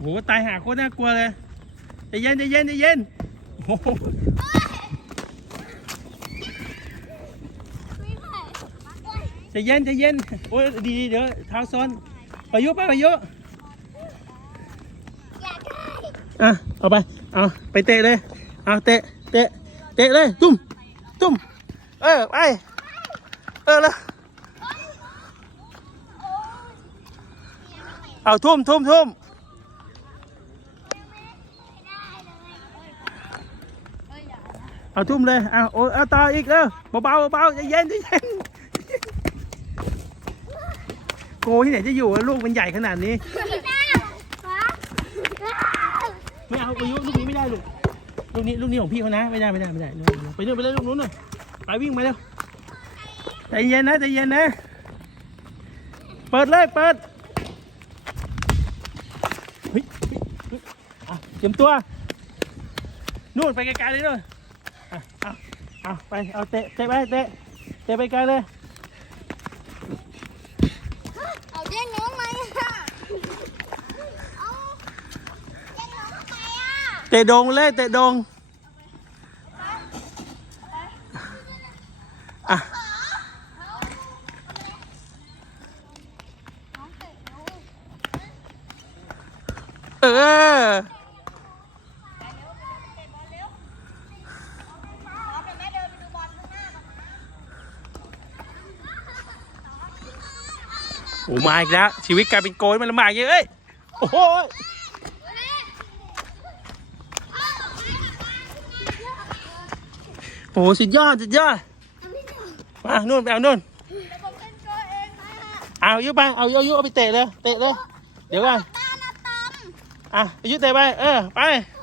โหตายหาโคตรน่ากลัวเลยใจเย็นใจเย็นใจเย็นโอ้โหใจเย็นใจเย็นโอ้ยดีเดี๋ยวเท้าซ้อนพายุไปพายุบอะเอาไปเอาไปเตะเลยเอาเตะเตะเตะเลยตุ้มตุ้มเออไปเออแล้วเอาทุ่มทุ่มทุ่ม เอ้ยอย่านะ เอาทุ่มเลยเอาโอ้เอาต่ออีกเร็วเบาๆเบาๆใจเย็นใจเย็นโกที่ไหนจะอยู่ลูกมันใหญ่ขนาดนี้ ไม่เอาอายุลูกนี้ไม่ได้ลูกลูกนี้ลูกนี้ของพี่เขานะไม่ได้ไม่ได้ไม่ได้ไปนู่นไปเลยลูกนู้นหน่อยไปวิ่งไปเร็วใจเย็นนะใจเย็นนะ เปิดเลยเปิดเฮ้ยเตรียมตัวนู่นไปไกลๆเลยนู่น เอาเอาไป เอาเตะ เตะไป เตะ เตะไปไกลเลย เอาแย่งน้องไหมอะเอาแย่งน้องทำไมอะเตะโดงเลย เตะโดงอะ น้องเตะหนูเออ โอ้มาอีกแล้วชีวิตกลายเป็นโกยมันลำบากเยอะเอ้ยโอ้โหโอ้โหสุดยอดสุดยอดมานู่นไปเอานู่นแต่ผมเป็นตัวเองนะเอาอายุไปเอาอายุเอาไปเตะเลยเตะเลยเดี๋ยวก่อนตาละตอะอายุเตะไปเออไปำ